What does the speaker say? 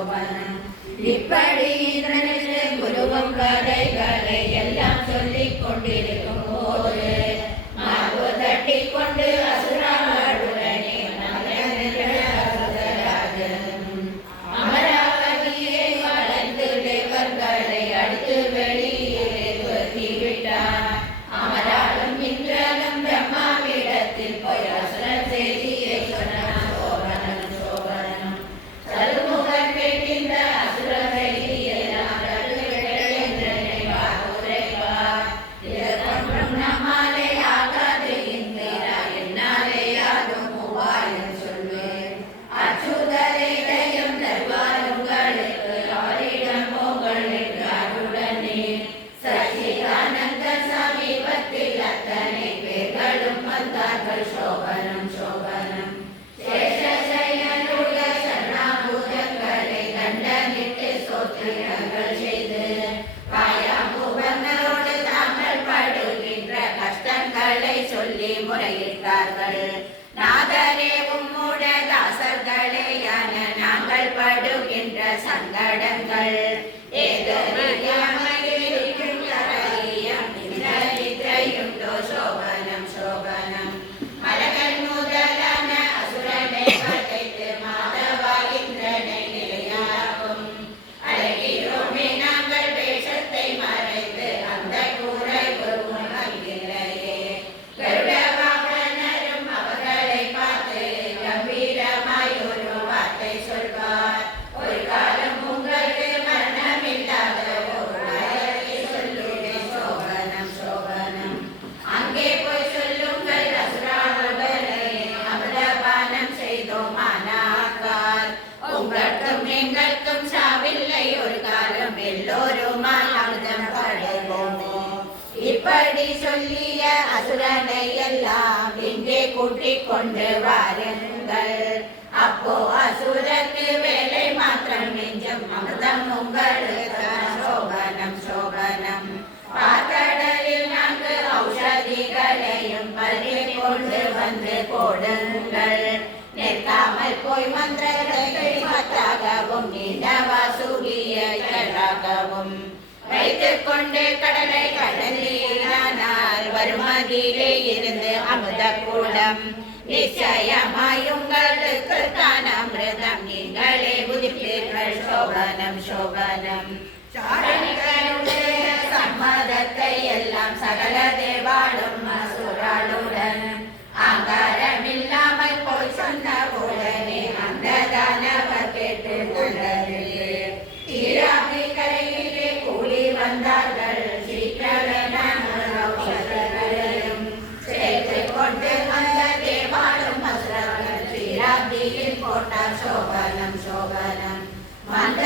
சோபனம் இப்படி குருவும் கதைகளை எல்லாம் சொல்லிக் கொண்டிருக்கும் போது மாவு தட்டி கொண்டு அசுராளுடனே அமராவதியை வளர்ந்து தேவர்களை அடுத்து வெளியே விட்டார். அமராலும் இன்றாலும் பிரம்மாவிடத்தில் போய் அசுர செய்தியை சொன்னார். சோபனம் சோபனம் சருமுகன் கேட்கின்ற அசுர செய்தியை நம்மாலே ஆகாது என்கிறா என்னாலே யாரும் உபாயம் சொல்வேன். அச்சுதரையும் தருவார் உங்களுக்கு அவரிடம் போங்கள் என்றாருடனே சச்சிதானந்த சமீபத்தில் அத்தனை பேர்களும் வந்தார்கள். சோபனம் சோபனம் சேஷசயனுடைய சரணாபூதங்களை தண்டனிட்டு சோத்திரங்கள் செய்து காயாமுகங்களோடு தாங்கள் படுகின்ற கஷ்டங்களை சொல்லி முறையிட்டார்கள். நாதரே உம்முட தாசர்களேயான நாங்கள் படுகின்ற சங்கடங்கள் ஏதோ சோபனம் சோபனம் மலகள் முதலான அசுரனை படைத்து மாதவா இந்திரனை நிலையாகும். அழகிறோமே நாங்கள் வேஷத்தை மறைத்து அந்த கூரை ஒருவன் அங்கில்லையே. கருட வாகனரும் அவர்களை பார்த்து கம்பீரமாய் ஒரு வார்த்தை சொல்வார். ஒரு காலம் உங்களுக்கு மரணமில்லாத ஒரு வார்த்தை சொல்லுவே. சோபனம் சோபனம் அங்கே போய் சொல்லுங்கள் அசுராளர்களே அமிர்தபானம் செய்தோமானாக்கால் உங்களுக்கும் எங்களுக்கும் சாவில்லை ஒரு காலம் எல்லோருமாய் அமிர்தம் படைவோமோ. இப்படி சொல்லிய அசுரனை எல்லாம் இங்கே கூட்டிக் கொண்டு வாருங்கள். அப்போ அசுரக்கு வேலை மாத்திரம் நெஞ்சும் அமிர்தம் உங்களுக்கு. சோபனம் சோபனம் பாக்கடலில் 4 ஔஷதிகளையும் பருகி கொண்டு வந்து போடுங்கள். நிற்காமல் போய் மந்திரத்தை மாற்றாகவும் நீண்டவாசுகியாகவும் வைத்துக் கொண்டு கடலை கடலினால் வருமதியிலே இருந்து அமுத கூடம் நிச்சயமாய் உங்களுக்கு தான் அமிர்தம் நீங்களே புதிப்பீர்கள். சோபனம் சோபனம் சாரணிகளுடைய சம்மதத்தை எல்லாம் சகல தேவாளும் அசுராளுடன் ஆங்காரமில்லாமல் போய் சொன்ன உடனே அந்த தானவர் கேட்டுக் கொண்டது. தீராமை கரையிலே கூடி வந்தார்கள். சீக்கிரகளையும் சேர்த்துக் கொண்டு அந்த தேவாளும் அசுரர்கள் ஸ்ரீராப்தியில் போட்டார். சோபனம் சோபனம் மந்த